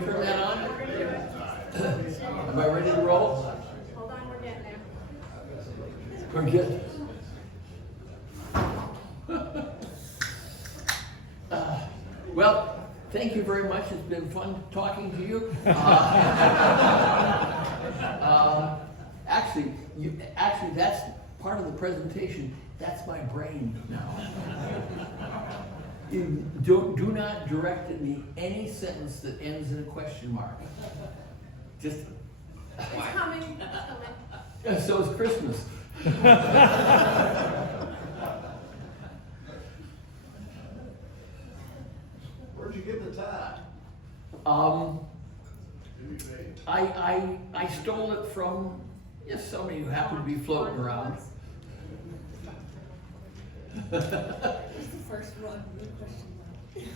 we turn that on? Am I ready to roll? Hold on, we're getting there. We're getting. Well, thank you very much. It's been fun talking to you. Actually, that's part of the presentation. That's my brain now. Do not direct at me any sentence that ends in a question mark. Just. It's coming, it's coming. So is Christmas. Where'd you get the tie? I stole it from somebody who happened to be floating around. It's the first one, the question mark.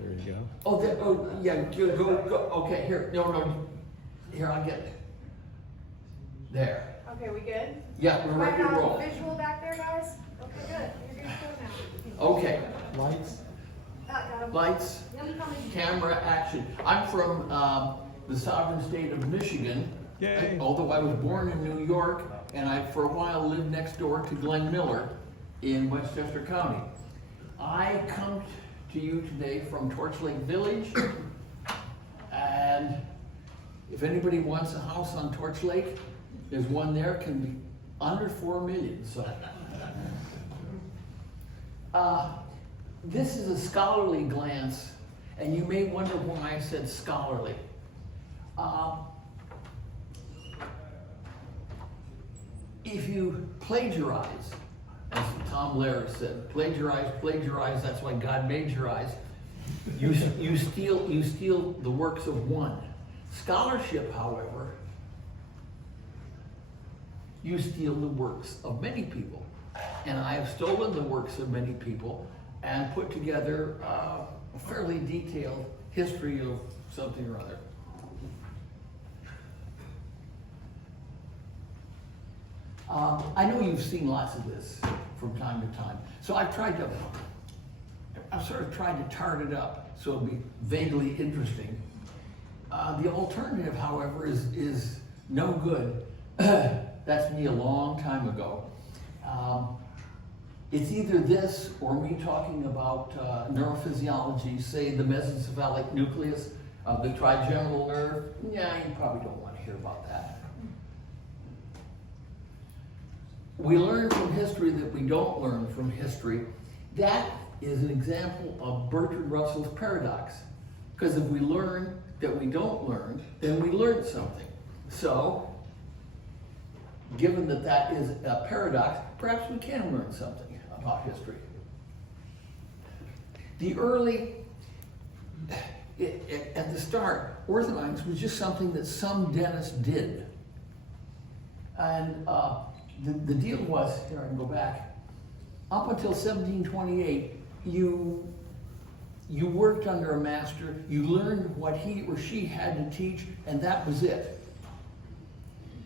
There you go. Oh, yeah, go. Okay, here, no, here, I'll get it. There. Okay, we good? Yeah, we're ready to roll. Visual back there, guys? Okay, good. You're good to go now. Okay, Lights? Got 'em. lights, Yum, coming. camera, action. I'm from the sovereign state of Michigan. Yay. Although I was born in New York, and I, for a while, lived next door to Glen Miller in Westchester County. I come to you today from Torch Lake Village, and if anybody wants a house on Torch Lake, there's one there, can be under 4 million, so. This is a scholarly glance, and you may wonder why I said scholarly. If you plagiarize, as Tom Lehrer said, plagiarize, that's why God made your eyes. You steal the works of one. Scholarship, however, you steal the works of many people. And I have stolen the works of many people and put together a fairly detailed history of something or other. I know you've seen lots of this from time to time. So I've sort of tried to tart it up so it'll be vaguely interesting. The alternative, however, is no good. That's me a long time ago. It's either this or me talking about neurophysiology, say the mesencephalic nucleus of the trigeminal nerve. Yeah, you probably don't want to hear about that. We learn from history that we don't learn from history. That is an example of Bertrand Russell's paradox. Because if we learn that we don't learn, then we learned something. So, given that that is a paradox, perhaps we can learn something about history. The early, at the start, orthodontics was just something that some dentists did. And the deal was, here I can go back, up until 1728, you worked under a master, you learned what he or she had to teach, and that was it.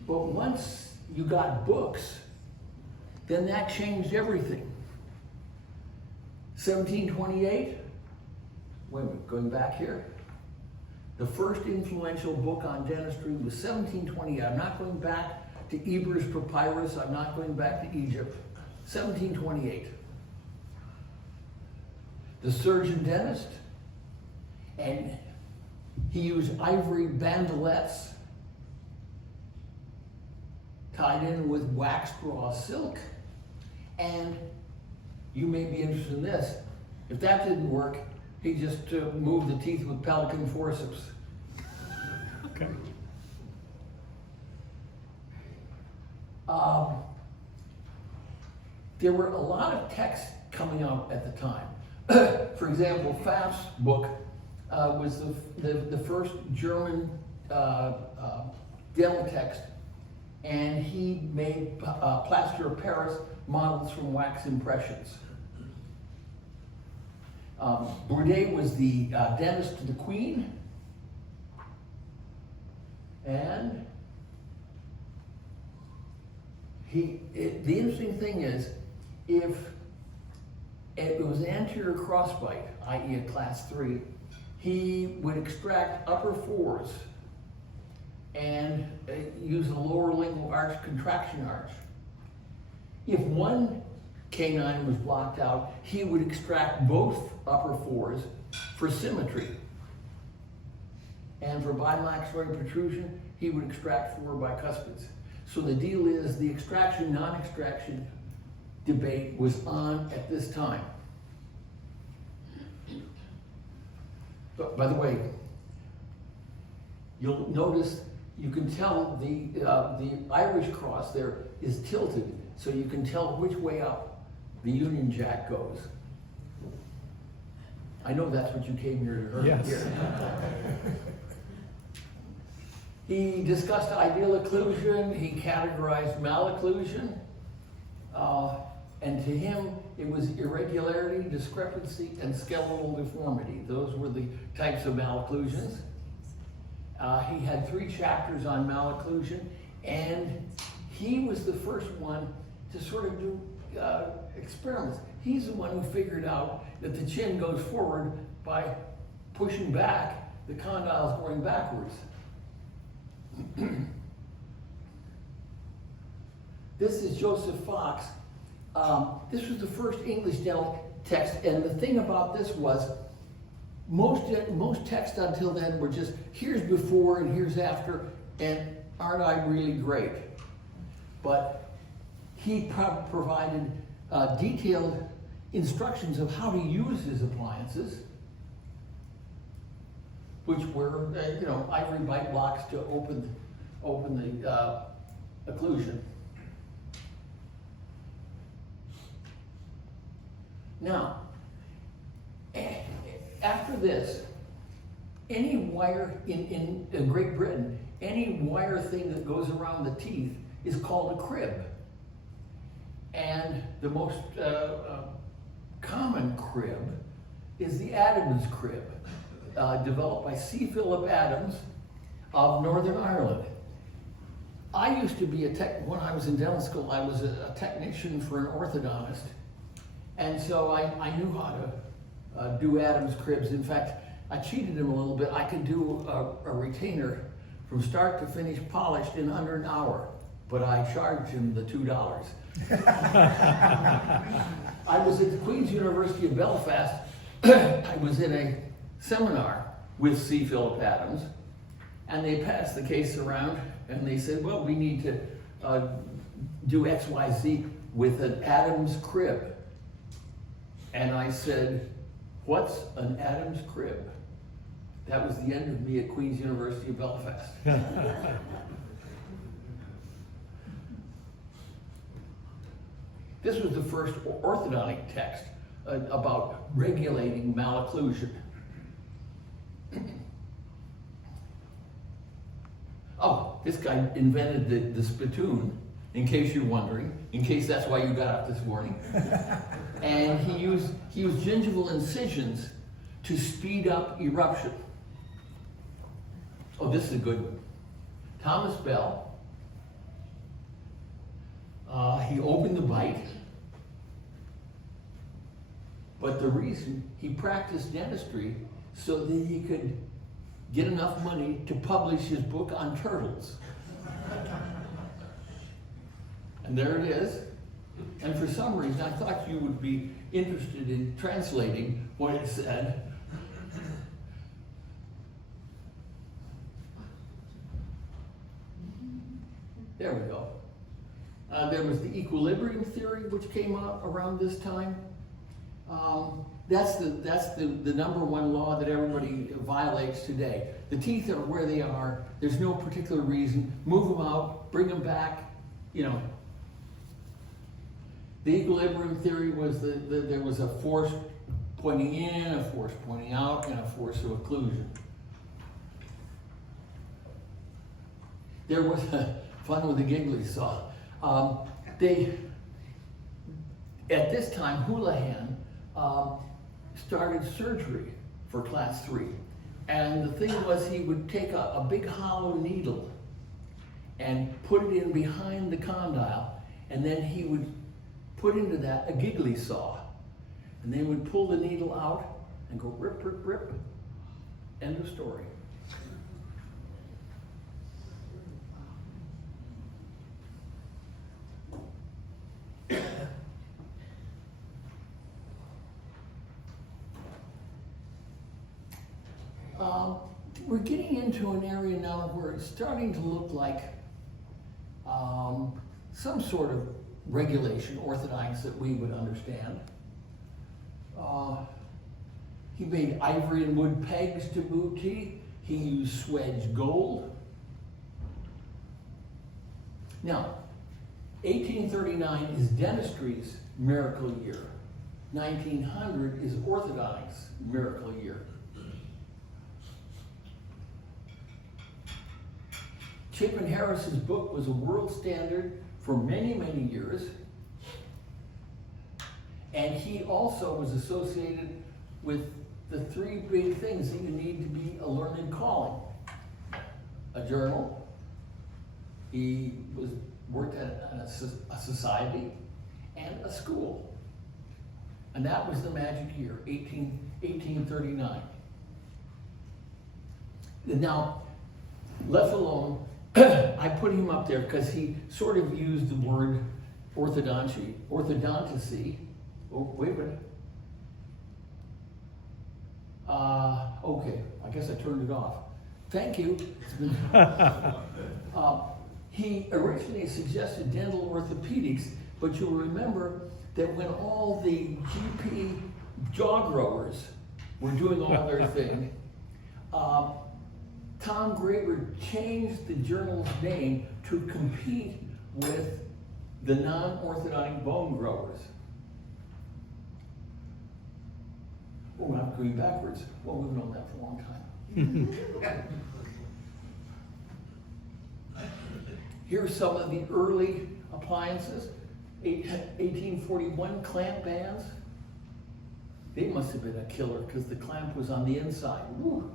But once you got books, then that changed everything. 1728, wait a minute, going back here. The first influential book on dentistry was 1728. I'm not going back to Eber's Papyrus, I'm not going back to Egypt. 1728. The surgeon dentist, and he used ivory bandelettes tied in with waxed raw silk. And you may be interested in this. If that didn't work, he just moved the teeth with pelican forceps. Okay. There were a lot of texts coming out at the time. For example, Pfaff's book was the first German dental text, and he made plaster of Paris models from wax impressions. Bourdet was the dentist to the Queen, and the interesting thing is, if it was anterior crossbite, i.e. a class 3, he would extract upper fours and use the lower lingual arch contraction arch. If one canine was blocked out, he would extract both upper fours for symmetry. And for bimaxillary protrusion, he would extract 4 bicuspids. So the deal is the extraction, non-extraction debate was on at this time. But by the way, you'll notice, you can tell the Irish cross there is tilted, so you can tell which way up the Union Jack goes. I know that's what you came here to Yes. hear. He discussed ideal occlusion, he categorized malocclusion, and to him it was irregularity, discrepancy, and skeletal deformity. Those were the types of malocclusions. He had 3 chapters on malocclusion, and he was the first one to sort of do experiments. He's the one who figured out that the chin goes forward by pushing back, the condyles going backwards. This is Joseph Fox. This was the first English dental text, and the thing about this was most texts until then were just here's before and here's after, and aren't I really great? But he provided detailed instructions of how to use his appliances, which were ivory bite blocks to open the occlusion. Now, after this, any wire in Great Britain, any wire thing that goes around the teeth is called a crib. And the most common crib is the Adams crib, developed by C. Philip Adams of Northern Ireland. I used to be when I was in dental school, I was a technician for an orthodontist. And so I knew how to do Adams cribs. In fact, I cheated him a little bit. I could do a retainer from start to finish polished in under an hour, but I charged him the $2. I was at the Queen's University of Belfast. I was in a seminar with C. Philip Adams, and they passed the case around, and they said, well, we need to do XYZ with an Adams crib. And I said, what's an Adams crib? That was the end of me at Queen's University of Belfast. This was the first orthodontic text about regulating malocclusion. Oh, this guy invented the spittoon, in case you're wondering, in case that's why you got up this morning. And he used gingival incisions to speed up eruption. Oh, this is a good one. Thomas Bell, he opened the bite, but the reason he practiced dentistry so that he could get enough money to publish his book on turtles. And there it is. And for some reason, I thought you would be interested in translating what it said. There we go. There was the equilibrium theory, which came out around this time. That's the number one law that everybody violates today. The teeth are where they are. There's no particular reason. Move them out, bring them back, The equilibrium theory was that there was a force pointing in, a force pointing out, and a force of occlusion. There was fun with the giggly saw. At this time, Houlihan started surgery for class 3. And the thing was, he would take a big hollow needle and put it in behind the condyle, and then he would put into that a giggly saw. And they would pull the needle out and go rip, rip, rip. End of story. We're getting into an area now where it's starting to look like some sort of regulation, orthodontics that we would understand. He made ivory and wood pegs to boot teeth. He used swedge gold. Now, 1839 is dentistry's miracle year. 1900 is orthodontics' miracle year. Chip and Harris's book was a world standard for many, many years. And he also was associated with the three big things that you need to be a learned calling. A journal. He worked at a society and a school. And that was the magic year, 1839. Now, left alone, I put him up there because he sort of used the word orthodonticy. Oh, wait a minute. Okay, I guess I turned it off. Thank you. He originally suggested dental orthopedics, but you'll remember that when all the GP jaw growers were doing all their thing, Tom Graber changed the journal's name to compete with the non-orthodontic bone growers. Oh, I'm going backwards. Well, we've known that for a long time. Here's some of the early appliances. 1841 clamp bands. They must have been a killer because the clamp was on the inside. Woo.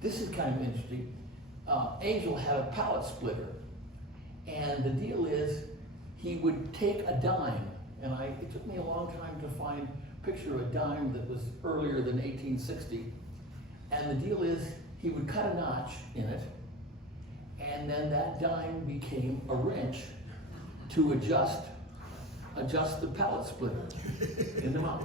This is kind of interesting. Angel had a pallet splitter, and the deal is he would take a dime, and it took me a long time to find a picture of a dime that was earlier than 1860, and the deal is he would cut a notch in it, and then that dime became a wrench to adjust the pallet splitter in the mouth.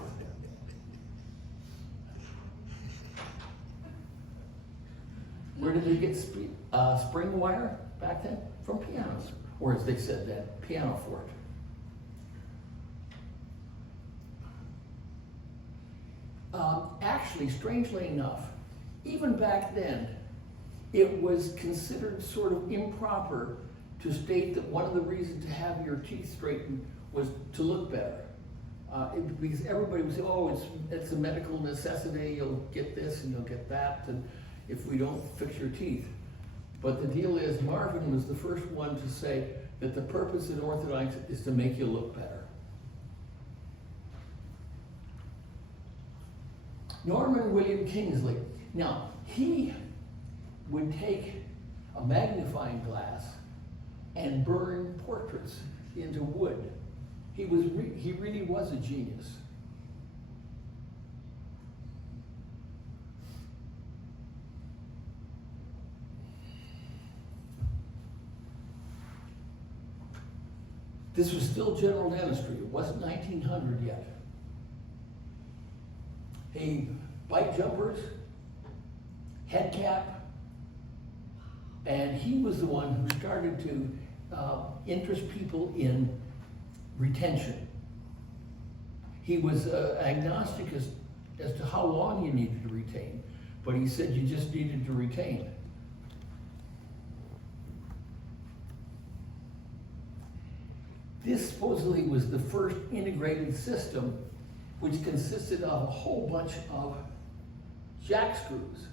Where did they get spring wire back then? From pianos, or as they said then, piano forte. Actually, strangely enough, even back then, it was considered sort of improper to state that one of the reasons to have your teeth straightened was to look better. Because everybody would say, oh, it's a medical necessity, you'll get this and you'll get that, and if we don't fix your teeth. But the deal is, Marvin was the first one to say that the purpose in orthodontics is to make you look better. Norman William Kingsley. Now, he would take a magnifying glass and burn portraits into wood. He really was a genius. This was still general dentistry. It wasn't 1900 yet. Hey, bike jumpers, head cap, and he was the one who started to interest people in retention. He was agnostic as to how long you needed to retain, but he said you just needed to retain. This supposedly was the first integrated system which consisted of a whole bunch of jack screws.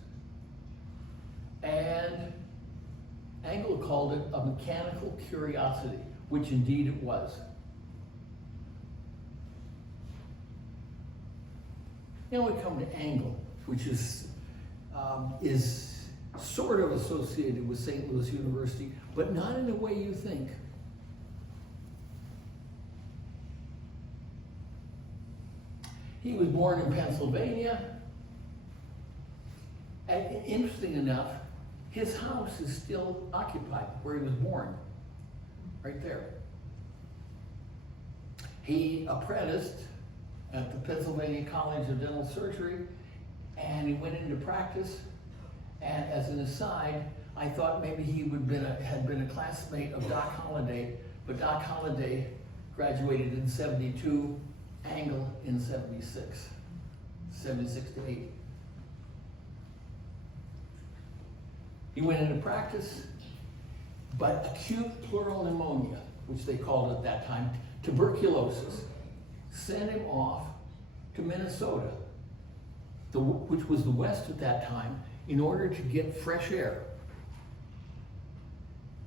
And Angle called it a mechanical curiosity, which indeed it was. Now we come to Angle, which is sort of associated with St. Louis University, but not in the way you think. He was born in Pennsylvania. And interesting enough, his house is still occupied where he was born, right there. He apprenticed at the Pennsylvania College of Dental Surgery, and he went into practice. And as an aside, I thought maybe he had been a classmate of Doc Holliday, but Doc Holliday graduated in 72, Angle in 76 to 8. He went into practice, but acute pleural pneumonia, which they called it at that time, tuberculosis, sent him off to Minnesota, which was the West at that time, in order to get fresh air.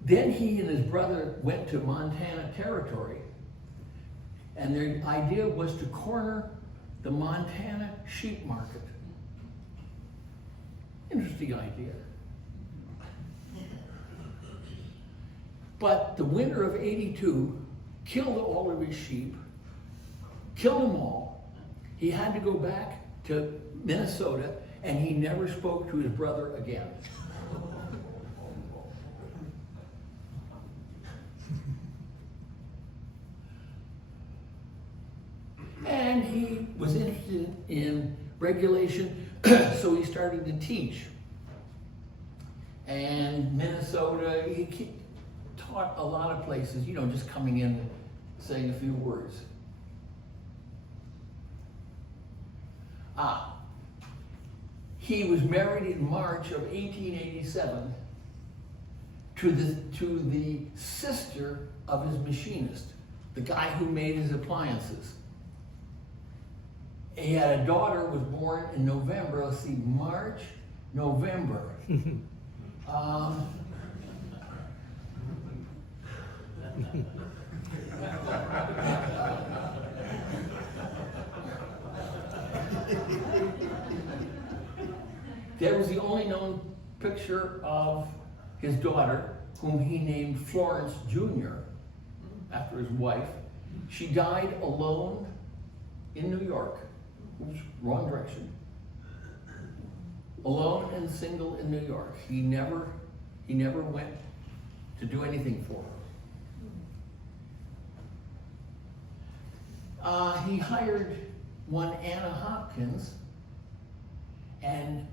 Then he and his brother went to Montana Territory, and their idea was to corner the Montana sheep market. Interesting idea. But the winter of '82 killed all of his sheep, killed them all. He had to go back to Minnesota, and he never spoke to his brother again. And he was interested in regulation, so he started to teach. And Minnesota, he taught a lot of places, you know, just coming in, saying a few words. He was married in March of 1887 to the sister of his machinist, the guy who made his appliances. He had a daughter, was born in November, let's see, March, November. That was the only known picture of his daughter, whom he named Florence Jr., after his wife. She died alone in New York. Oops, wrong direction. Alone and single in New York. He never went to do anything for her. He hired one Anna Hopkins, and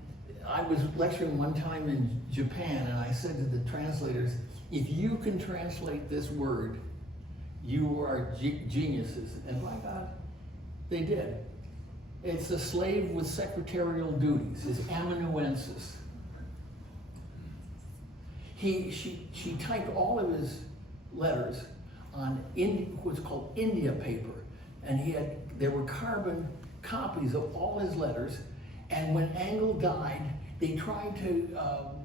I was lecturing one time in Japan, and I said to the translators, if you can translate this word, you are geniuses. And my God, they did. It's a slave with secretarial duties, is amanuensis. She typed all of his letters on what's called India paper, and there were carbon copies of all his letters. And when Angle died, they tried to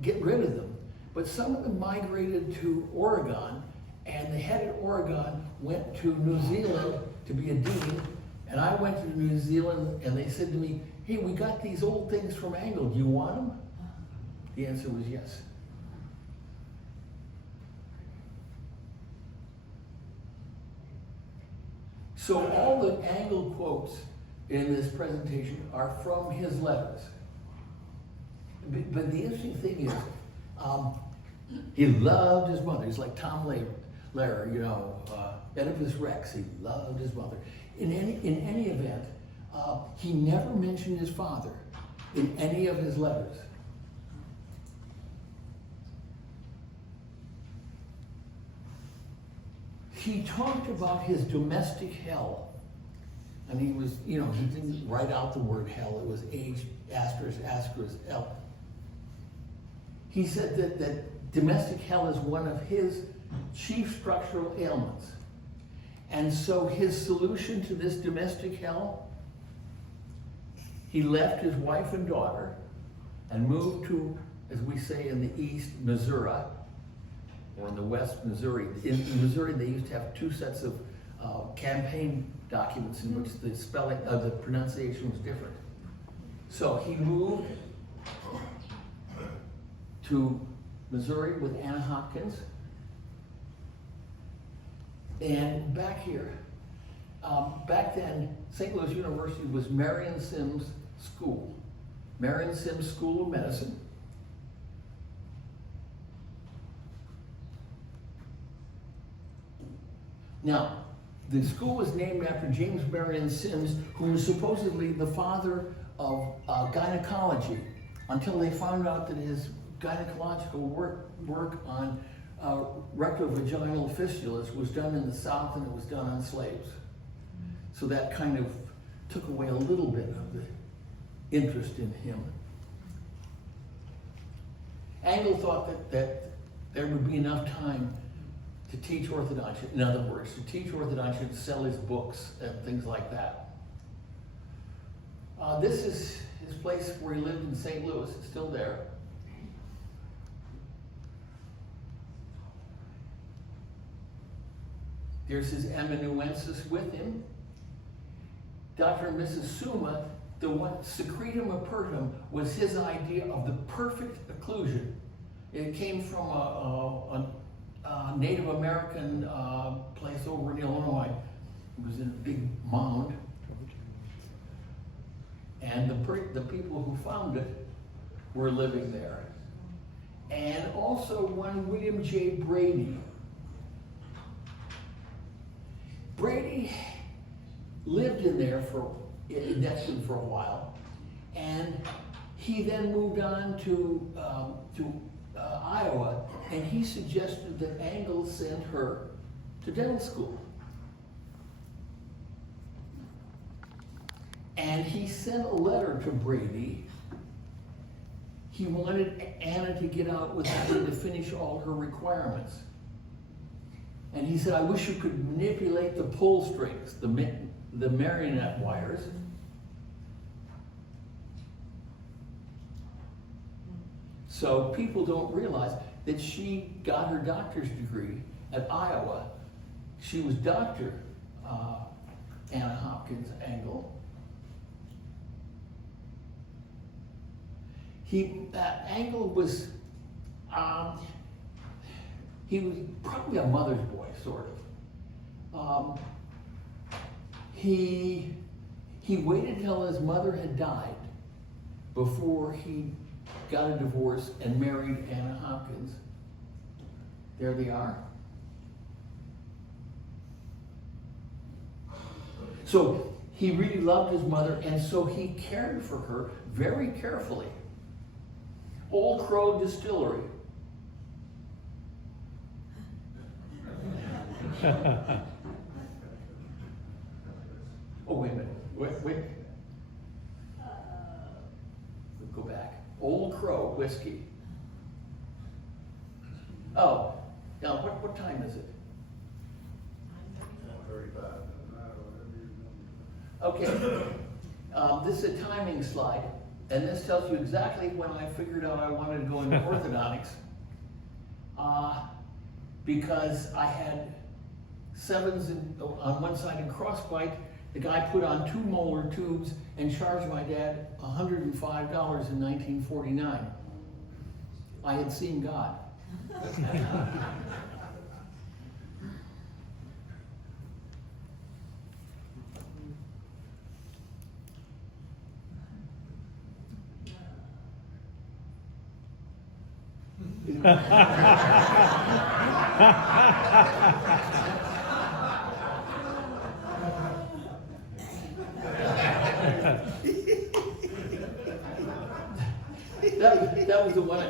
get rid of them, but some of them migrated to Oregon, and the head at Oregon went to New Zealand to be a dean. And I went to New Zealand, and they said to me, hey, we got these old things from Angle, do you want them? The answer was yes. So all the Angle quotes in this presentation are from his letters. But the interesting thing is, he loved his mother. He's like Tom Lehrer, you know, Oedipus Rex, he loved his mother. In any event, he never mentioned his father in any of his letters. He talked about his domestic hell. And he was, you know, he didn't write out the word hell. It was H, asterisk, asterisk, L. He said that domestic hell is one of his chief structural ailments. And so his solution to this domestic hell, he left his wife and daughter and moved to, as we say in the East, Missouri, or in the West, Missouri. In Missouri, they used to have two sets of campaign documents in which the spelling of the pronunciation was different. So he moved to Missouri with Anna Hopkins. And back here, back then, St. Louis University was Marion Sims School. Marion Sims School of Medicine. Now, the school was named after James Marion Sims, who was supposedly the father of gynecology, until they found out that his gynecological work on rectovaginal fistulas was done in the South, and it was done on slaves. So that kind of took away a little bit of the interest in him. Angle thought that there would be enough time to teach orthodontia, in other words, to teach orthodontia, to sell his books and things like that. This is his place where he lived in St. Louis. It's still there. There's his amanuensis with him. Dr. and Mrs. Suma, the one, secretum apertum was his idea of the perfect occlusion. It came from a Native American place over in Illinois. It was in a big mound. And the people who found it were living there. And also one William J. Brady. Brady lived in there in Dexter for a while, and he then moved on to Iowa, and he suggested that Angle send her to dental school. And he sent a letter to Brady. He wanted Anna to get out with him to finish all her requirements. And he said, I wish you could manipulate the pull strings, the marionette wires. So people don't realize that she got her doctor's degree at Iowa. She was Dr. Anna Hopkins Angle. Angle was, he was probably a mother's boy, sort of. He waited till his mother had died before he got a divorce and married Anna Hopkins. There they are. So he really loved his mother, and so he cared for her very carefully. Old Crow Distillery. Oh, wait a minute. Wait. Go back. Old Crow whiskey. Oh, now what time is it? 35. Okay. This is a timing slide, and this tells you exactly when I figured out I wanted to go into orthodontics. Because I had sevens on one side and crossbite. The guy put on 2 molar tubes and charged my dad $105 in 1949. I had seen God. That was the one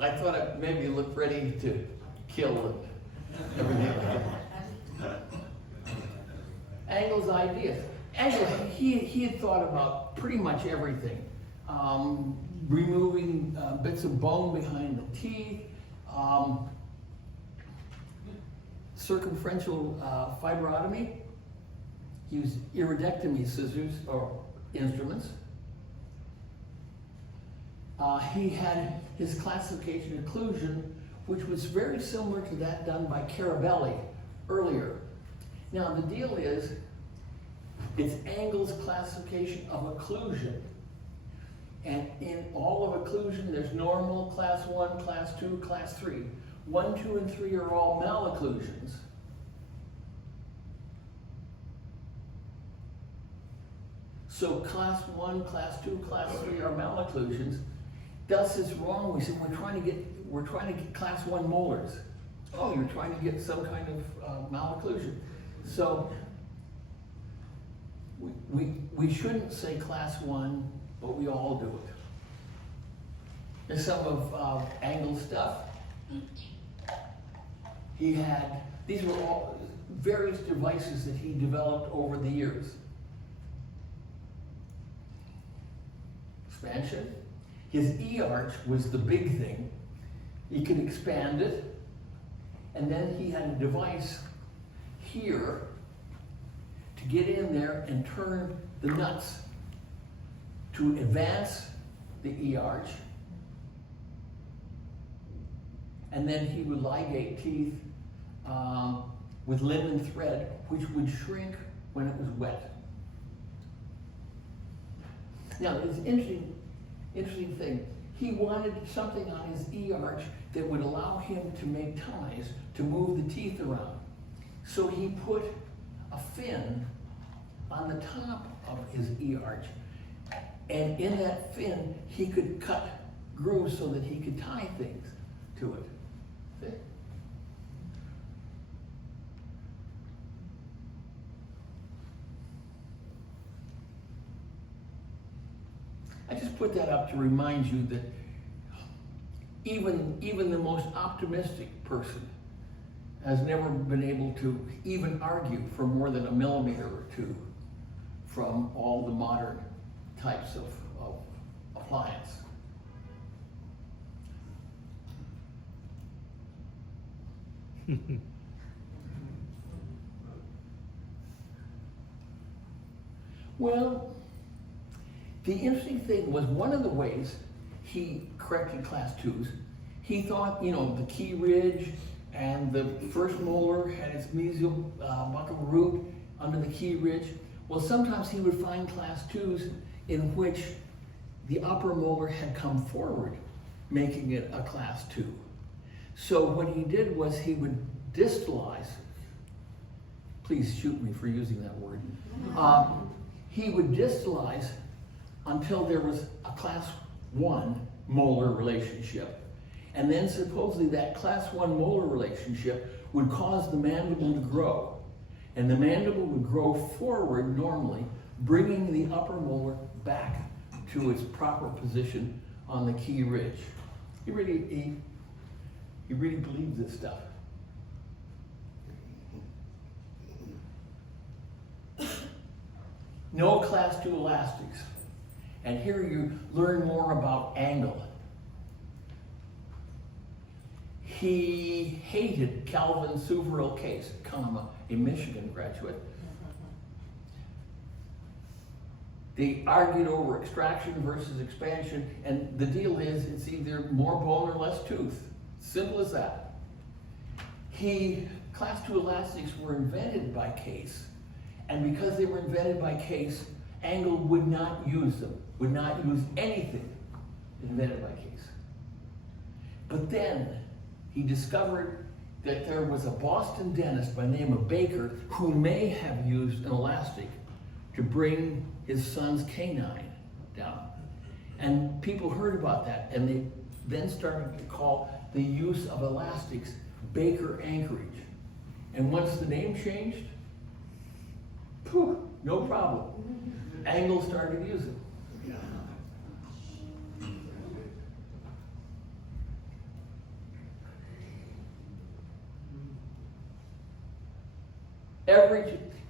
I thought I maybe looked ready to kill and everything like that. Angle's ideas. Angle, he had thought about pretty much everything. Removing bits of bone behind the teeth, circumferential fibrotomy. He used iridectomy scissors or instruments. He had his classification occlusion, which was very similar to that done by Carabelli earlier. Now the deal is, it's Angle's classification of occlusion. And in all of occlusion, there's normal, class 1, class 2, class 3. 1, 2, and 3 are all malocclusions. So class 1, class 2, class 3 are malocclusions. Thus it's wrong. We said we're trying to get class 1 molars. Oh, you're trying to get some kind of malocclusion. So we shouldn't say class 1, but we all do it. There's some of Angle's stuff. He had, these were all various devices that he developed over the years. Expansion. His E-arch was the big thing. He could expand it, and then he had a device here to get in there and turn the nuts to advance the E-arch. And then he would ligate teeth with linen thread, which would shrink when it was wet. Now, it's an interesting thing. He wanted something on his E-arch that would allow him to make ties, to move the teeth around. So he put a fin on the top of his E-arch, and in that fin, he could cut grooves so that he could tie things to it. See? I just put that up to remind you that even the most optimistic person has never been able to even argue for more than a millimeter or two from all the modern types of appliance. Well, the interesting thing was one of the ways he corrected class 2s, he thought, you know, the key ridge and the first molar had its mesial buccal root under the key ridge. Well, sometimes he would find class 2s in which the upper molar had come forward, making it a class 2. So what he did was he would distalize, please shoot me for using that word, he would distalize until there was a class 1 molar relationship. And then supposedly that class 1 molar relationship would cause the mandible to grow. And the mandible would grow forward normally, bringing the upper molar back to its proper position on the key ridge. He really believed this stuff. No class 2 elastics. And here you learn more about Angle. He hated Calvin Suveril Case, a Michigan graduate. They argued over extraction versus expansion, and the deal is it's either more bone or less tooth. Simple as that. Class 2 elastics were invented by Case, and because they were invented by Case, Angle would not use them, would not use anything invented by Case. But then he discovered that there was a Boston dentist by the name of Baker who may have used an elastic to bring his son's canine down. And people heard about that, and they then started to call the use of elastics Baker anchorage. And once the name changed, no problem. Angle started using.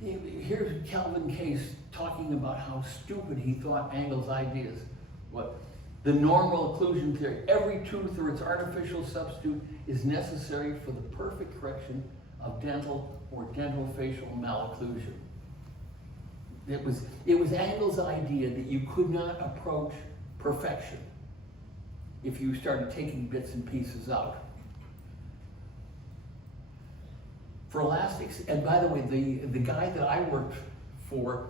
Here's Calvin Case talking about how stupid he thought Angle's ideas. What? The normal occlusion theory. Every tooth or its artificial substitute is necessary for the perfect correction of dental or dental facial malocclusion. It was Angle's idea that you could not approach perfection if you started taking bits and pieces out. For elastics, and by the way, the guy that I worked for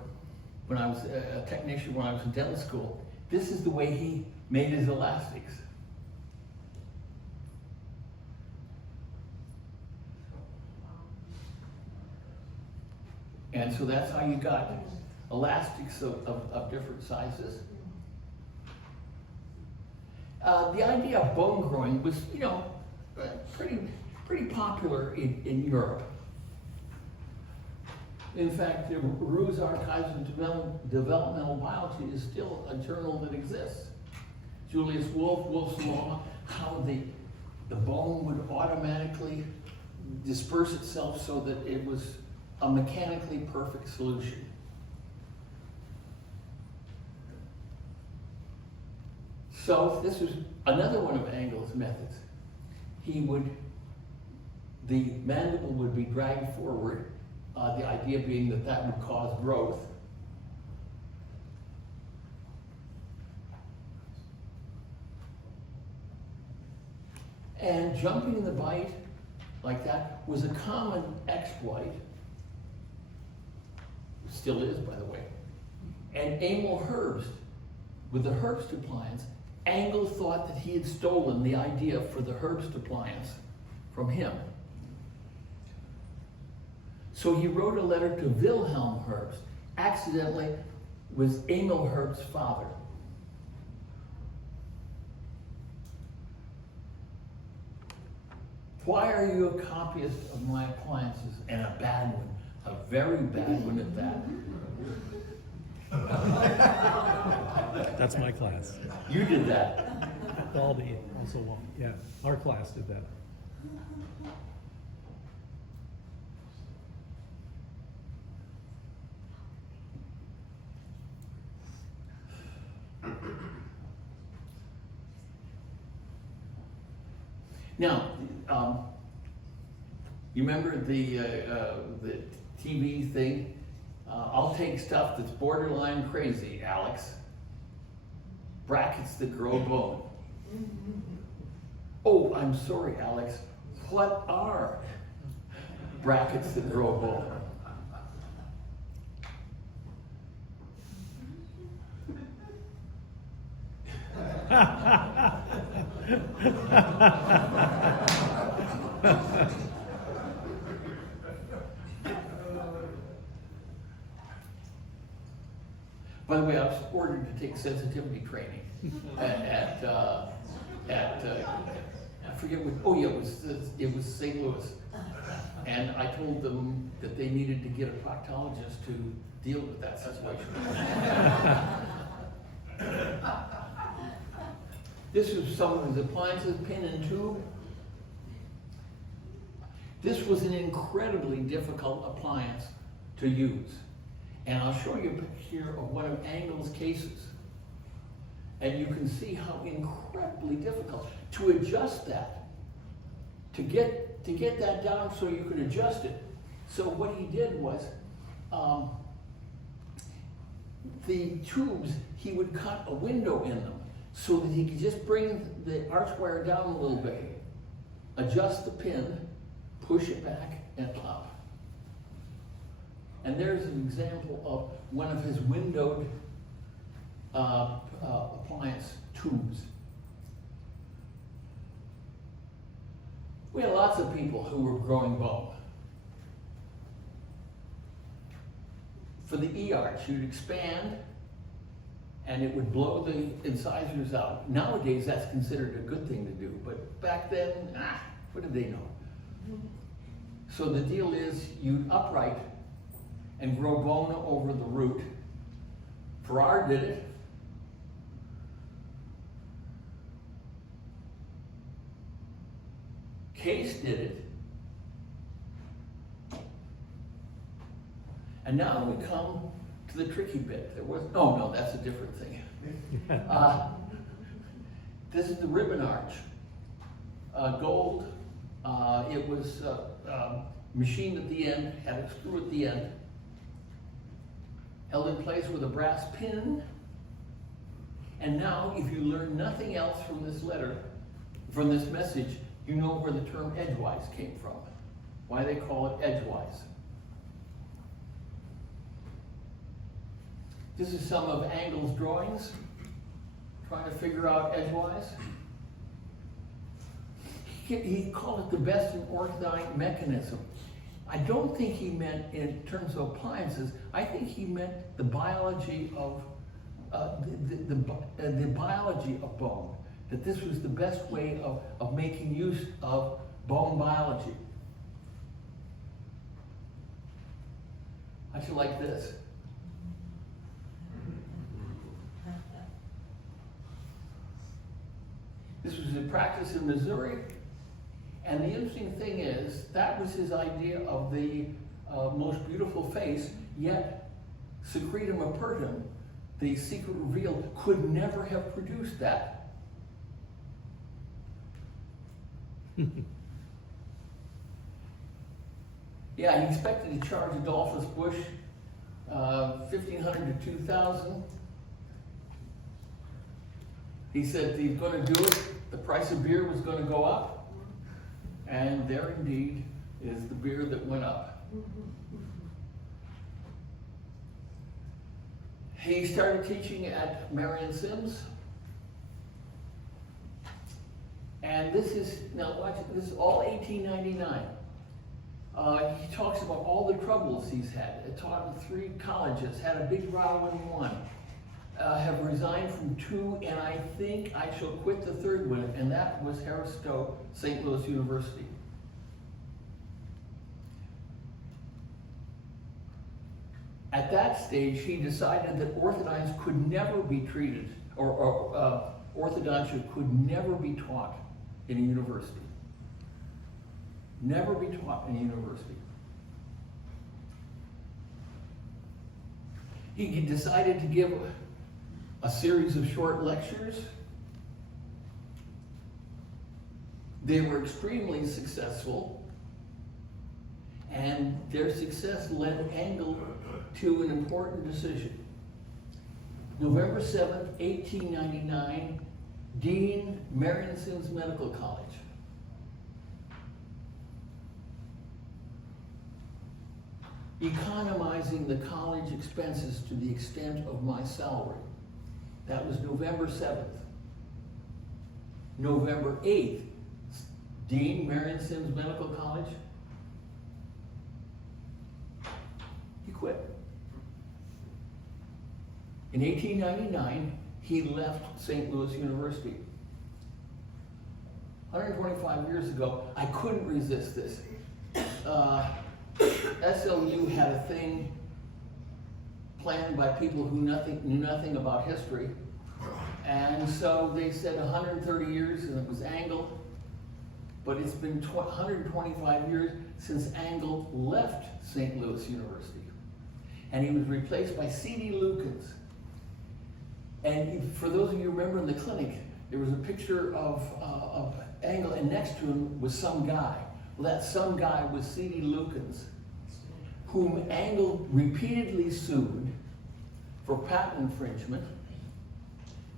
when I was a technician, when I was in dental school, this is the way he made his elastics. And so that's how you got elastics of different sizes. The idea of bone growing was, you know, pretty popular in Europe. In fact, the Roos Archives of Developmental Biology is still a journal that exists. Julius Wolff's law, how the bone would automatically disperse itself so that it was a mechanically perfect solution. So this was another one of Engel's methods. The mandible would be dragged forward, the idea being that that would cause growth. And jumping the bite like that was a common exploit. Still is, by the way. And Emil Herbst, with the Herbst appliance, Engel thought that he had stolen the idea for the Herbst appliance from him. So he wrote a letter to Wilhelm Herbst, accidentally was Emil Herbst's father. Why are you a copyist of my appliances? And a bad one, a very bad one at that. That's my class. You did that. Baldy also, yeah, our class did that. Now, you remember the TV thing? I'll take stuff that's borderline crazy, Alex. Brackets that grow bone. Oh, I'm sorry, Alex. What are brackets that grow bone? By the way, I was ordered to take sensitivity training at I forget what. Oh yeah, it was St. Louis, and I told them that they needed to get a proctologist to deal with that situation. This was someone's appliances, pin and tube. This was an incredibly difficult appliance to use. And I'll show you a picture of one of Engel's cases. And you can see how incredibly difficult to adjust that, to get that down so you could adjust it. So what he did was, the tubes, he would cut a window in them so that he could just bring the arch wire down a little bit, adjust the pin, push it back, and up. And there's an example of one of his windowed appliance tubes. We had lots of people who were growing bone. For the E-arch, you'd expand and it would blow the incisors out. Nowadays, that's considered a good thing to do, but back then, what did they know? So the deal is you'd upright and grow bone over the root. Farrar did it. Case did it. And now we come to the tricky bit. There was, oh no, that's a different thing. This is the ribbon arch. Gold. It was machined at the end, had a screw at the end, held in place with a brass pin. And now, if you learn nothing else from this letter, from this message, you know where the term edgewise came from, why they call it edgewise. This is some of Engel's drawings, trying to figure out edgewise. He called it the best in orthodontic mechanism. I don't think he meant in terms of appliances. I think he meant the biology of the biology of bone. That this was the best way of making use of bone biology. I should like this. This was a practice in Missouri, and the interesting thing is that was his idea of the most beautiful face, yet secretum apertum, the secret revealed, could never have produced that. Yeah, he expected to charge Adolphus Busch $1,500 to $2,000. He said he's going to do it. The price of beer was going to go up, and there indeed is the beer that went up. He started teaching at Marion Sims, and this is, now watch it, this is all 1899. He talks about all the troubles he's had. He taught in 3 colleges, had a big row in 1. Have resigned from 2, and I think I shall quit the 3rd one, and that was Harris Stowe, St. Louis University. At that stage, he decided that orthodontics could never be treated, or orthodontia could never be taught in a university. Never be taught in a university. He decided to give a series of short lectures. They were extremely successful, and their success led Engel to an important decision. November 7th, 1899, Dean, Marion Sims Medical College. Economizing the college expenses to the extent of my salary. That was November 7th. November 8th, Dean, Marion Sims Medical College, he quit. In 1899, he left St. Louis University. 125 years ago, I couldn't resist this. SLU had a thing planned by people who knew nothing about history. And so they said 130 years, and it was Engel. But it's been 125 years since Engel left St. Louis University. And he was replaced by C.D. Lukens. And for those of you who remember in the clinic, there was a picture of Engel, and next to him was some guy. Well, that some guy was C.D. Lukens, whom Engel repeatedly sued for patent infringement.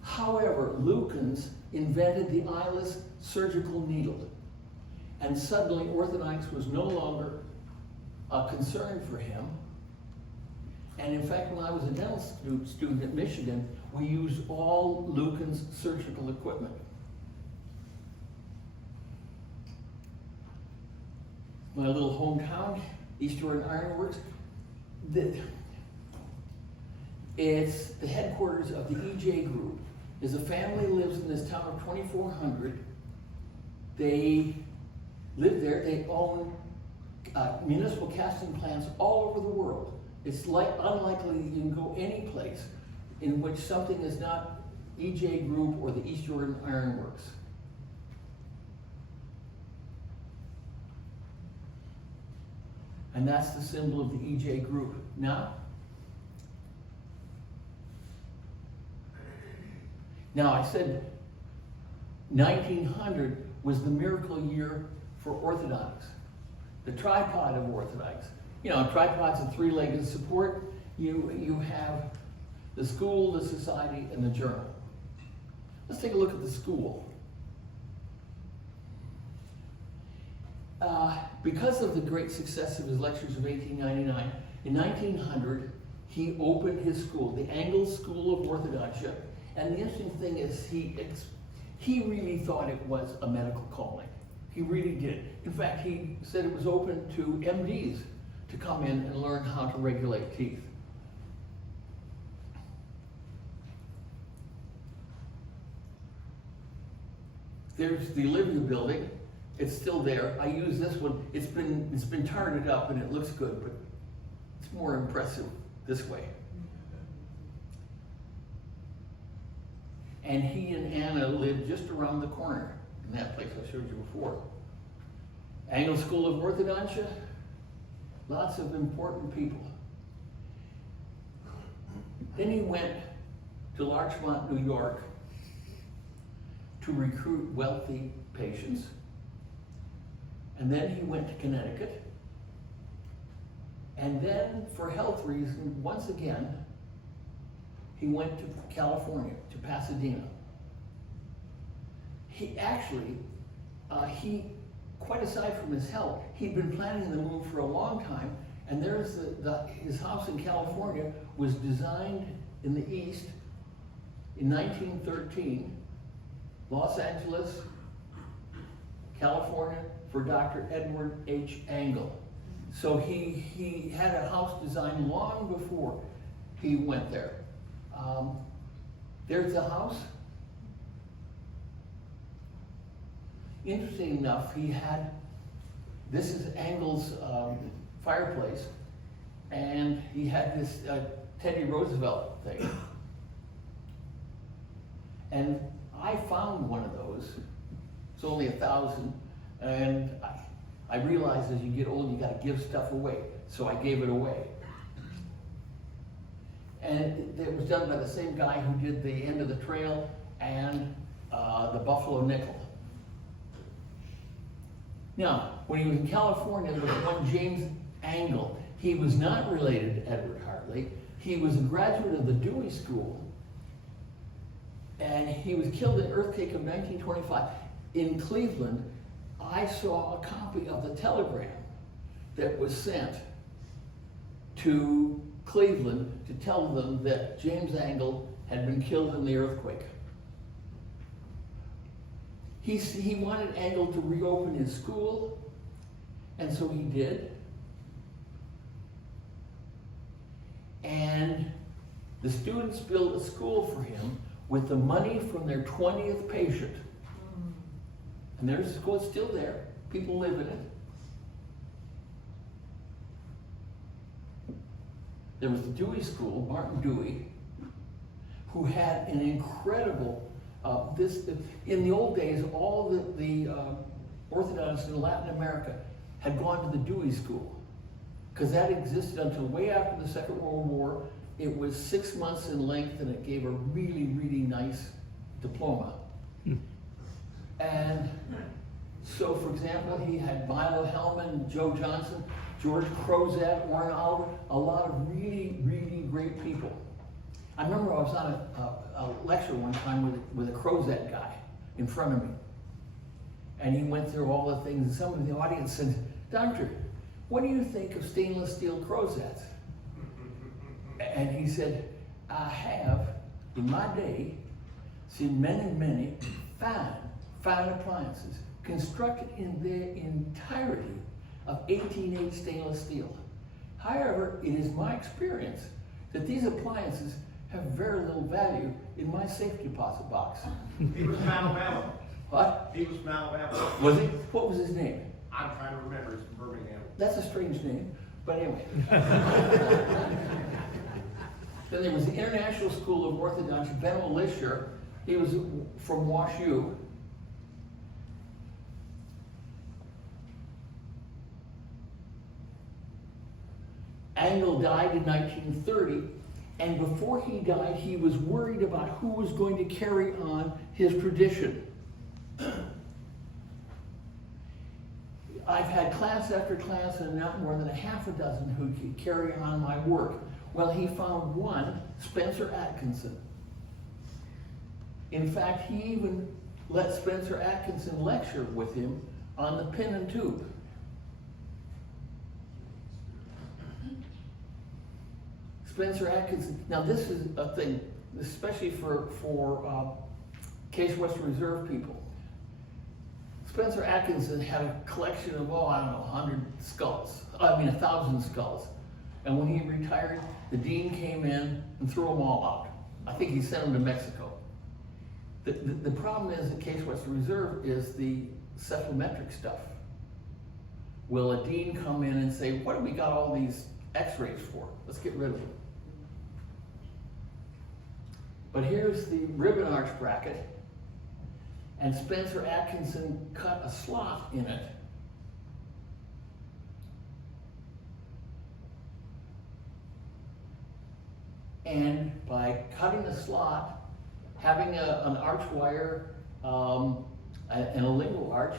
However, Lukens invented the eyeless surgical needle, and suddenly orthodontics was no longer a concern for him. And in fact, when I was a dental student at Michigan, we used all Lukens surgical equipment. My little hometown, East Jordan Iron Works, it's the headquarters of the EJ Group. There's a family lives in this town of 2,400. They live there. They own municipal casting plants all over the world. It's unlikely you can go any place in which something is not EJ Group or the East Jordan Iron Works. And that's the symbol of the EJ Group. Now I said 1900 was the miracle year for orthodontics. The tripod of orthodontics. You know, tripod's a 3-legged support. You have the school, the society, and the journal. Let's take a look at the school. Because of the great success of his lectures of 1899, in 1900, he opened his school, the Engel School of Orthodontia. And the interesting thing is he really thought it was a medical calling. He really did. In fact, he said it was open to MDs to come in and learn how to regulate teeth. There's the Olivia building. It's still there. I use this one. It's been tarted up and it looks good, but it's more impressive this way. And he and Anna lived just around the corner in that place I showed you before. Angle School of Orthodontia, lots of important people. Then he went to Larchmont, New York to recruit wealthy patients. And then he went to Connecticut. And then, for health reasons, once again, he went to California, to Pasadena. He actually, quite aside from his health, he'd been planning the move for a long time, and there's his house in California was designed in the East in 1913, Los Angeles, California, for Dr. Edward H. Angle. So he had a house designed long before he went there. There's the house. Interesting enough, this is Angle's fireplace, and he had this Teddy Roosevelt thing. And I found one of those. It's only $1,000, and I realized as you get old, you gotta give stuff away. So I gave it away. And it was done by the same guy who did the End of the Trail and the Buffalo Nickel. Now, when he was in California, there was one James Angle. He was not related to Edward Hartley. He was a graduate of the Dewey School, and he was killed in an earthquake of 1925. In Cleveland, I saw a copy of the telegram that was sent to Cleveland to tell them that James Angle had been killed in the earthquake. He wanted Angle to reopen his school, and so he did. And the students built a school for him with the money from their 20th patient. And there's the school, it's still there. People live in it. There was the Dewey School, Martin Dewey, who had an incredible, in the old days, all the orthodontists in Latin America had gone to the Dewey School, because that existed until way after the Second World War. It was 6 months in length, and it gave a really, really nice diploma. And so, for example, he had Milo Hellman, Joe Johnston, George Crozat, Warren Oliver, a lot of really, really great people. I remember I was on a lecture one time with a Crozat guy in front of me. And he went through all the things, and someone in the audience said, "Doctor, what do you think of stainless steel Crozats?" And he said, "I have, in my day, seen many fine appliances constructed in their entirety of 18H stainless steel. However, it is my experience that these appliances have very little value in my safe deposit box." He was from Alabama. What? He was from Alabama. Was he? What was his name? I'm trying to remember. He's from Birmingham. That's a strange name, but anyway. Then there was the International School of Orthodontics, Ben Lisher. He was from WashU. Angle died in 1930, and before he died, he was worried about who was going to carry on his tradition. I've had class after class and not more than a half a dozen who could carry on my work. Well, he found one, Spencer Atkinson. In fact, he even let Spencer Atkinson lecture with him on the pin and tube. Spencer Atkinson, now this is a thing, especially for Case Western Reserve people. Spencer Atkinson had a collection of, oh, I don't know, 1,000 skulls. And when he retired, the dean came in and threw them all out. I think he sent them to Mexico. The problem is that Case Western Reserve is the cephalometric stuff. Will a dean come in and say, what have we got all these x-rays for? Let's get rid of them. But here's the ribbon arch bracket, and Spencer Atkinson cut a slot in it. And by cutting a slot, having an arch wire and a lingual arch,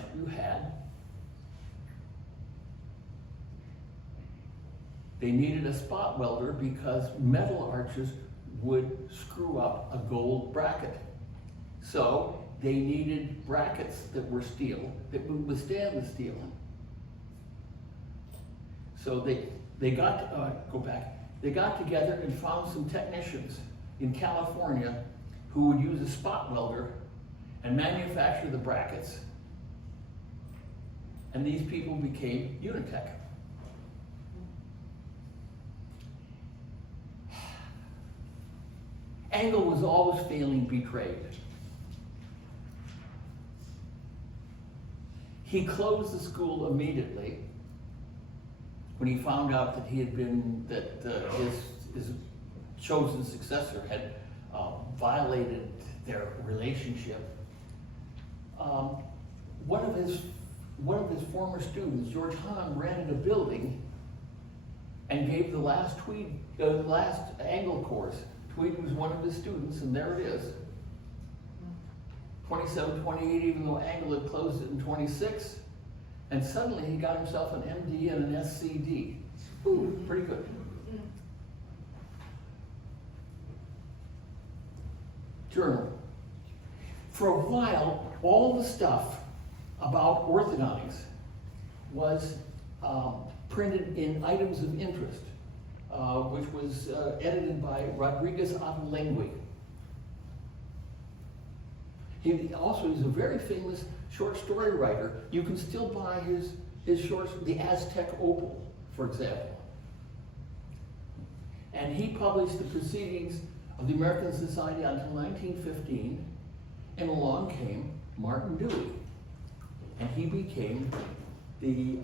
they needed a spot welder because metal arches would screw up a gold bracket. So they needed brackets that were steel, that would withstand the steel. So they got together and found some technicians in California who would use a spot welder and manufacture the brackets. And these people became Unitech. Angle was always feeling betrayed. He closed the school immediately when he found out that his chosen successor had violated their relationship. One of his former students, George Hahn, rented a building and gave the last Angle course. Tweed was one of his students, and there it is. 27, 28, even though Angle had closed it in 26. And suddenly he got himself an MD and an SCD. Ooh, pretty good. Journal. For a while, all the stuff about orthodontics was printed in items of interest, which was edited by Rodriguez Ottolenghi. He's a very famous short story writer. You can still buy his shorts, The Aztec Opal, for example. And he published the Proceedings of the American Society until 1915, and along came Martin Dewey. And he became the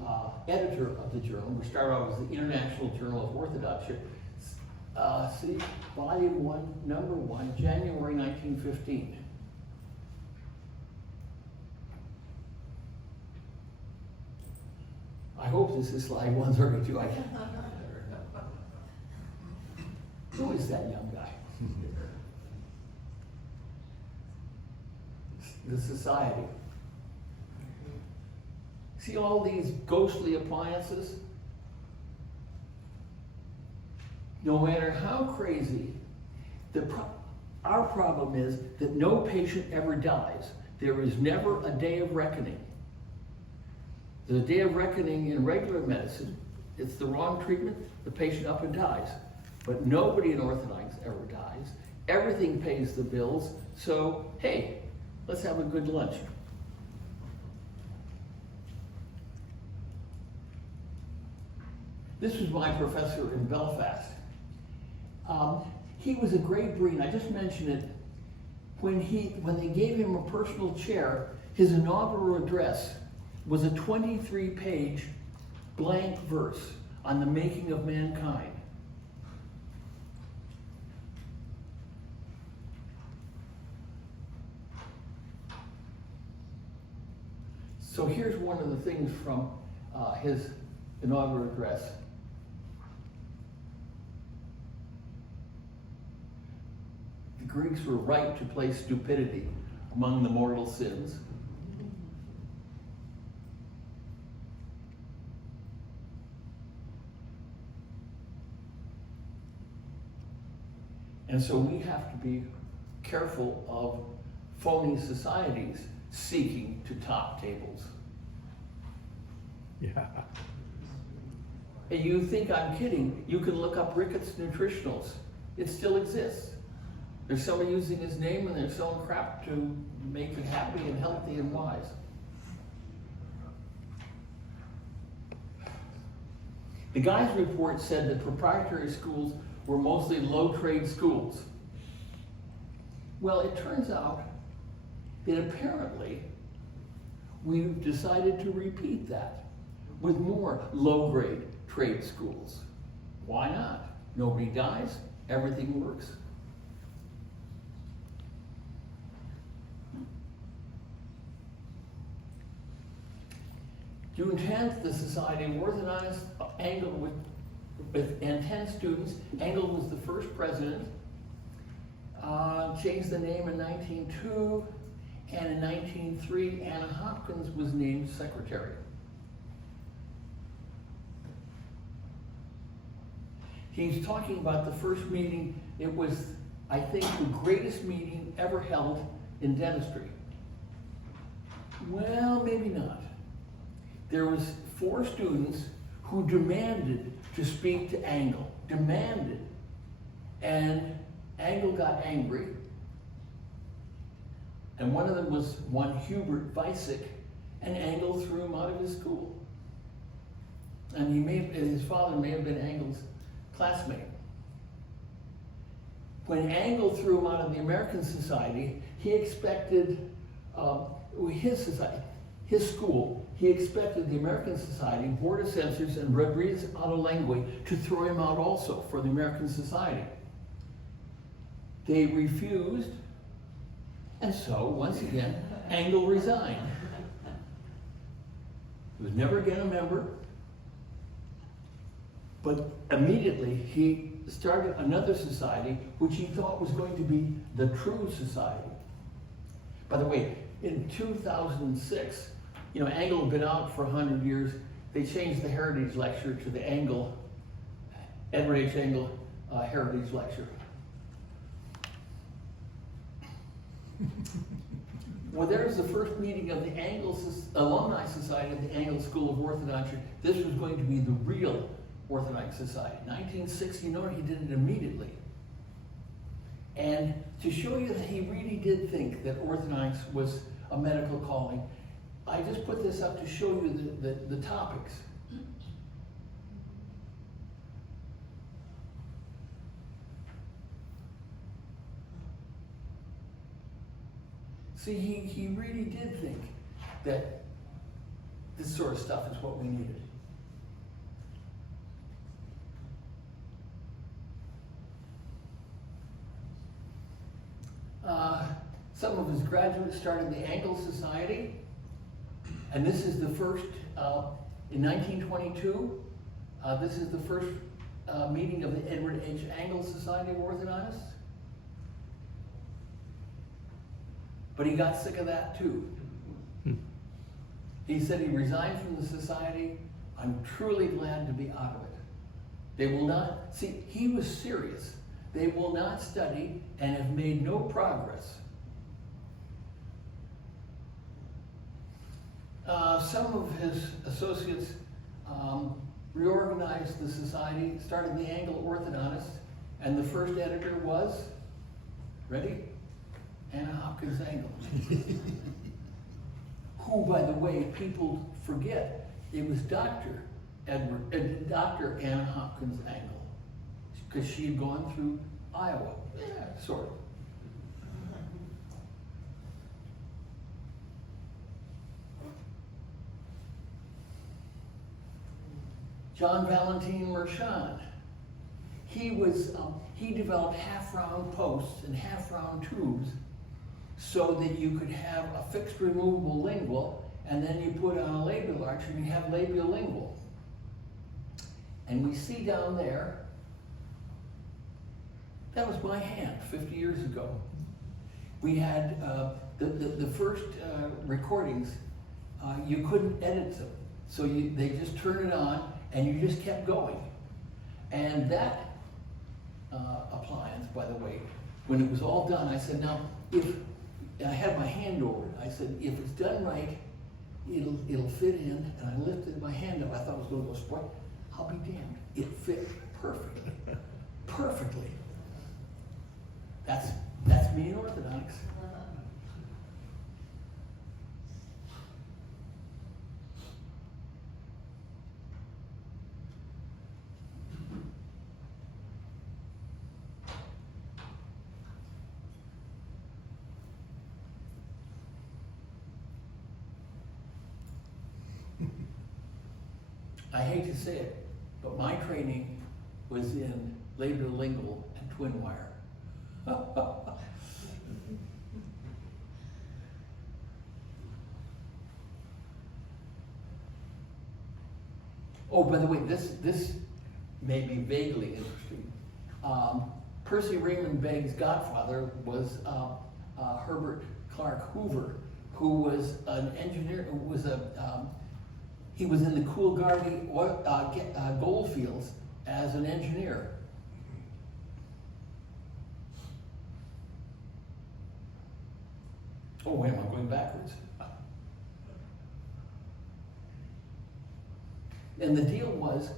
editor of the journal, which started out as the International Journal of Orthodontia, Volume 1, Number 1, January 1915. I hope this is slide 132. Who is that young guy? The society. See all these ghostly appliances? No matter how crazy, our problem is that no patient ever dies. There is never a day of reckoning. There's a day of reckoning in regular medicine. It's the wrong treatment, the patient up and dies. But nobody in orthodontics ever dies. Everything pays the bills, so hey, let's have a good lunch. This was my professor in Belfast. He was a great breed. I just mentioned it. When they gave him a personal chair, his inaugural address was a 23-page blank verse on the making of mankind. So here's one of the things from his inaugural address. The Greeks were right to place stupidity among the mortal sins. And so we have to be careful of phony societies seeking to top tables. Yeah. And you think I'm kidding? You can look up Ricketts Nutritionals. It still exists. There's somebody using his name and they're selling crap to make you happy and healthy and wise. The guy's report said that proprietary schools were mostly low-trade schools. Well, it turns out that apparently we've decided to repeat that with more low-grade trade schools. Why not? Nobody dies, everything works. June 10th, the Society of Orthodontists, Angle and 10 students. Angle was the first president. Changed the name in 1902, and in 1903, Anna Hopkins was named secretary. He's talking about the first meeting. It was, I think, the greatest meeting ever held in dentistry. Well, maybe not. There was 4 students who demanded to speak to Angle, demanded. And Angle got angry. And one of them was one Hubert Weisick, and Angle threw him out of his school. And his father may have been Angle's classmate. When Angle threw him out of the American Society, he expected his school, he expected the American Society, Board of Censors, and Rodriguez Auto Langue to throw him out also for the American Society. They refused, and so, once again, Angle resigned. He was never again a member, but immediately he started another society, which he thought was going to be the true society. By the way, in 2006, Angle had been out for 100 years. They changed the Heritage Lecture to the Edward H. Angle Heritage Lecture. Well, there's the first meeting of the Alumni Society of the Angle School of Orthodontics. This was going to be the real Orthodontic Society. 1960, he did it immediately. And to show you that he really did think that orthodontics was a medical calling, I just put this up to show you the topics. See, he really did think that this sort of stuff is what we needed. Some of his graduates started the Angle Society, and this is the first, in 1922, this is the first meeting of the Edward H. Angle Society of Orthodontists. But he got sick of that too. He said he resigned from the society. I'm truly glad to be out of it. They will not, see, he was serious. They will not study and have made no progress. Some of his associates reorganized the society, started the Angle Orthodontists, and the first editor was, ready? Anna Hopkins Angle. Who, by the way, people forget, it was Dr. Anna Hopkins Angle, because she had gone through Iowa, sort of. John Valentine Mershon. He developed half-round posts and half-round tubes so that you could have a fixed removable lingual, and then you put on a labial arch and you have labial lingual. And we see down there, that was my hand 50 years ago. We had the first recordings, you couldn't edit them. So they just turned it on and you just kept going. And that appliance, by the way, when it was all done, I said, now, and I had my hand over it, I said, if it's done right, it'll fit in. And I lifted my hand up, I thought it was going to go spoil. I'll be damned, it fit perfectly, perfectly. That's me in orthodontics. I hate to say it, but my training was in labial lingual and twin wire. Oh, by the way, this may be vaguely interesting. Percy Raymond Begg's godfather was Herbert Clark Hoover, who was an engineer. He was in the Coolgardie gold fields as an engineer. Oh wait, I'm going backwards. And the deal was,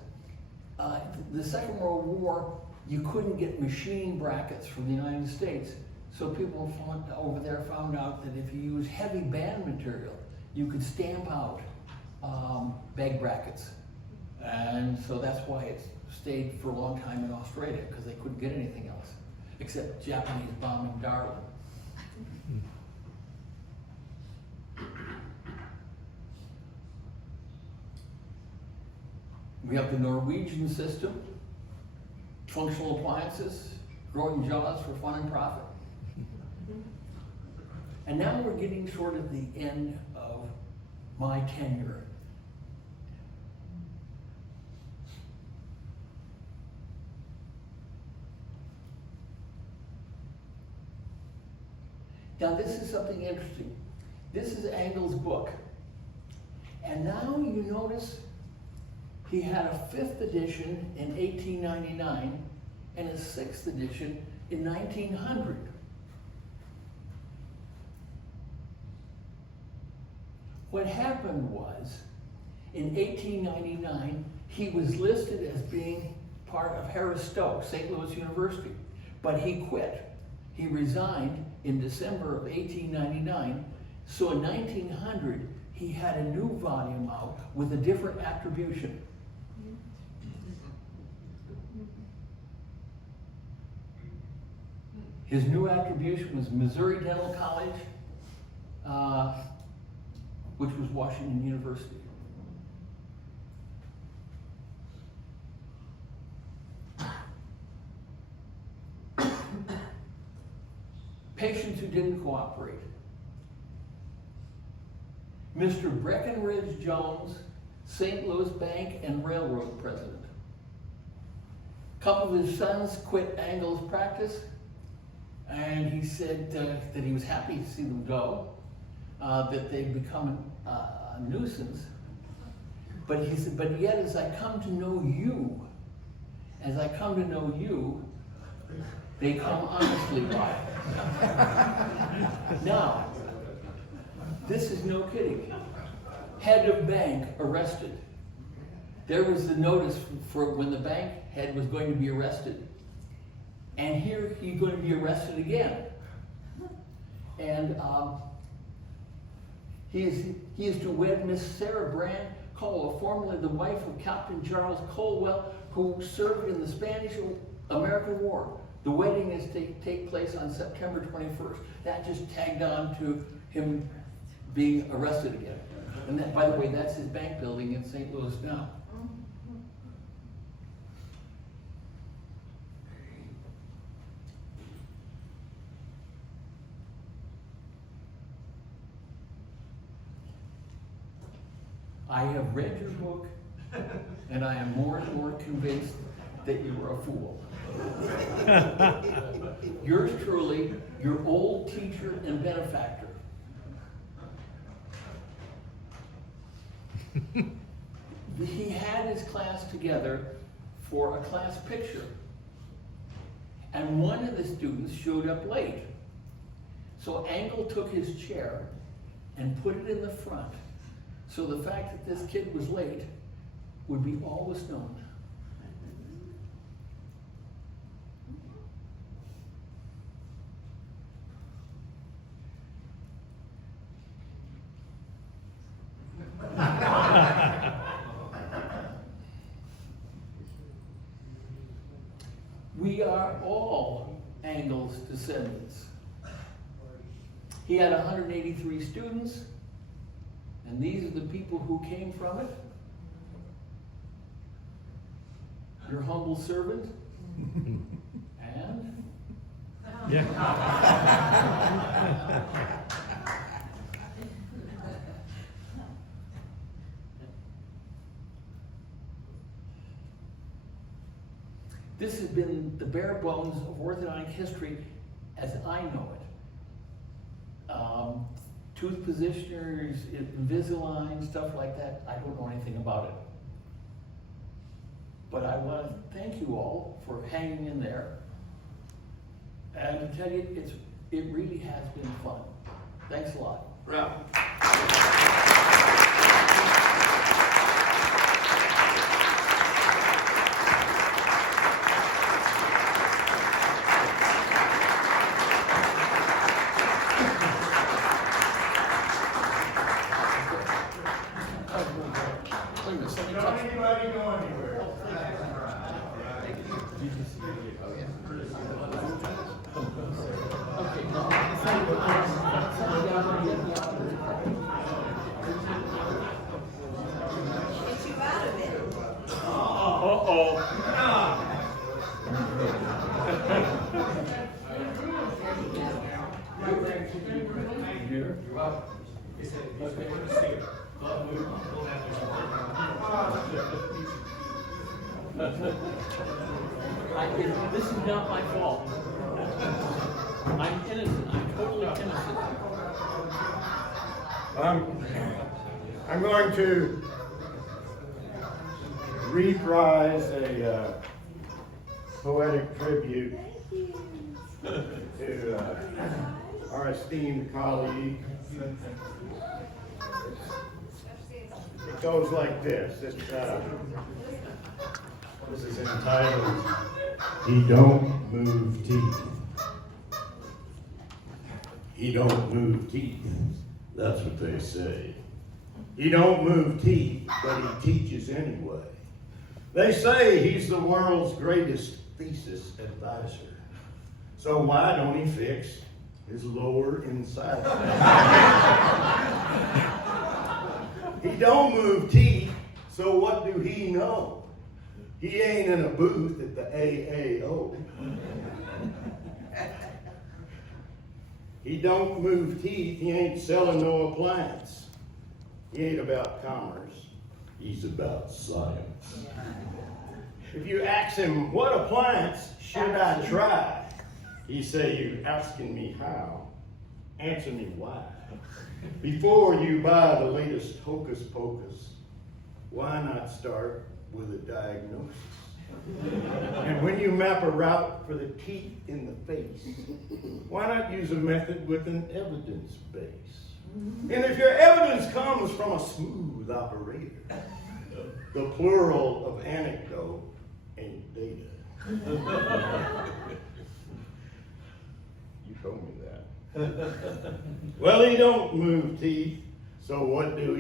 the Second World War, you couldn't get machine brackets from the United States. So people over there found out that if you use heavy band material, you could stamp out bag brackets. And so that's why it stayed for a long time in Australia, because they couldn't get anything else, except Japanese bombing Darwin. We have the Norwegian system, functional appliances, growing jaws for fun and profit. And now we're getting sort of the end of my tenure. Now this is something interesting. This is Engel's book. And now you notice he had a 5th edition in 1899 and a 6th edition in 1900. What happened was, in 1899, he was listed as being part of Harris Stokes, St. Louis University, but he quit. He resigned in December of 1899, so in 1900, he had a new volume out with a different attribution. His new attribution was Missouri Dental College, which was Washington University. Patients who didn't cooperate. Mr. Breckenridge Jones, St. Louis Bank and Railroad president. A couple of his sons quit Engel's practice, and he said that he was happy to see them go, that they'd become a nuisance. But he said, but yet as I come to know you, they come honestly by. Now, this is no kidding. Head of bank arrested. There was the notice for when the bank head was going to be arrested. And here he's going to be arrested again. And he is to wed Miss Sarah Brand Cole, formerly the wife of Captain Charles Colwell, who served in the Spanish-American War. The wedding is to take place on September 21st. That just tagged on to him being arrested again. And that, by the way, that's his bank building in St. Louis now. I have read your book, and I am more and more convinced that you are a fool. Yours truly, your old teacher and benefactor. He had his class together for a class picture, and one of the students showed up late. So Engel took his chair and put it in the front, so the fact that this kid was late would be always known. We are all Engel's descendants. He had 183 students, and these are the people who came from it. your humble servant, and Yeah. this has been the bare bones of orthodontic history as I know it. Tooth positioners, Invisalign, stuff like that, I don't know anything about it. But I want to thank you all for hanging in there. And to tell you, it really has been fun. Thanks a lot. Ralph. Don't anybody go anywhere. Get you out of it. Here. This is not my fault. I'm innocent. I'm totally innocent. I'm going to reprise a poetic tribute to our esteemed colleague. It goes like this. This is entitled, "He Don't Move Teeth." He don't move teeth. That's what they say. He don't move teeth, but he teaches anyway. They say he's the world's greatest thesis advisor. So why don't he fix his lower incisor? He don't move teeth, so what do he know? He ain't in a booth at the AAO. He don't move teeth, he ain't selling no appliance. He ain't about commerce, he's about science. If you ask him, what appliance should I try? He say, you asking me how, answer me why. Before you buy the latest hocus pocus, why not start with a diagnosis? And when you map a route for the teeth in the face, why not use a method with an evidence base? And if your evidence comes from a smooth operator, the plural of anecdote ain't data. You told me that. Well, he don't move teeth, so what do?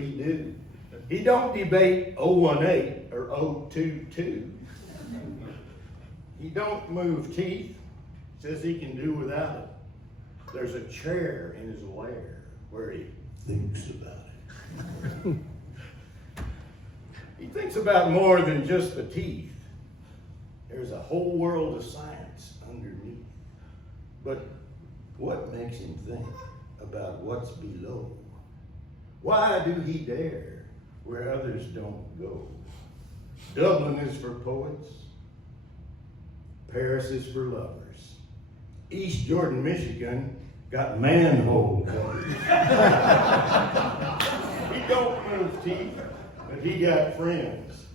He don't debate 018 or 022. He don't move teeth, says he can do without it. There's a chair in his lair where he thinks about it. He thinks about more than just the teeth. There's a whole world of science underneath. But what makes him think about what's below? Why do he dare where others don't go? Dublin is for poets. Paris is for lovers. East Jordan, Michigan got manhole covers. He don't move teeth, but he got friends.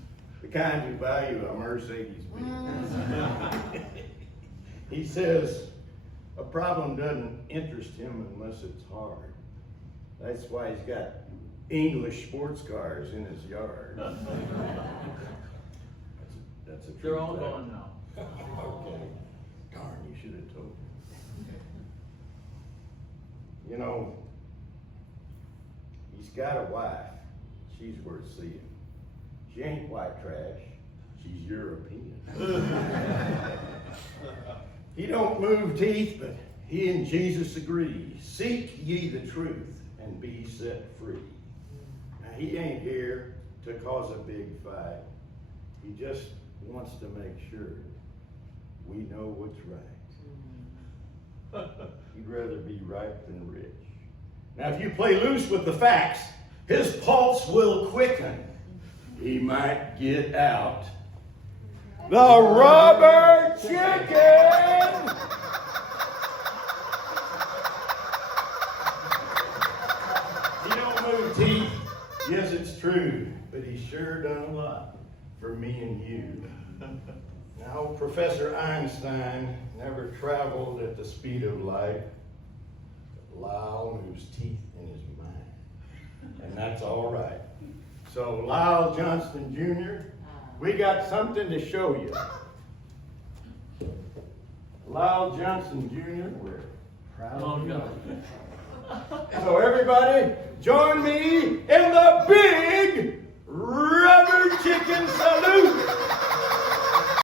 The kind who value a Mercedes-Benz. He says a problem doesn't interest him unless it's hard. That's why he's got English sports cars in his yard. That's a true They're all fact. gone now. Okay. Darn, you should have told me. You know, he's got a wife. She's worth seeing. She ain't white trash. She's European. He don't move teeth, but he and Jesus agree. Seek ye the truth and be set free. Now, he ain't here to cause a big fight. He just wants to make sure we know what's right. He'd rather be right than rich. Now, if you play loose with the facts, his pulse will quicken. He might get out. The rubber chicken! He don't move teeth. Yes, it's true, but he sure done a lot for me and you. Now, Professor Einstein never traveled at the speed of light. But Lysle moves teeth in his mind, and that's all right. So, Lysle Johnston Jr., we got something to show you. Lysle Johnston Jr., we're proud of you. So everybody, join me in the big rubber chicken salute.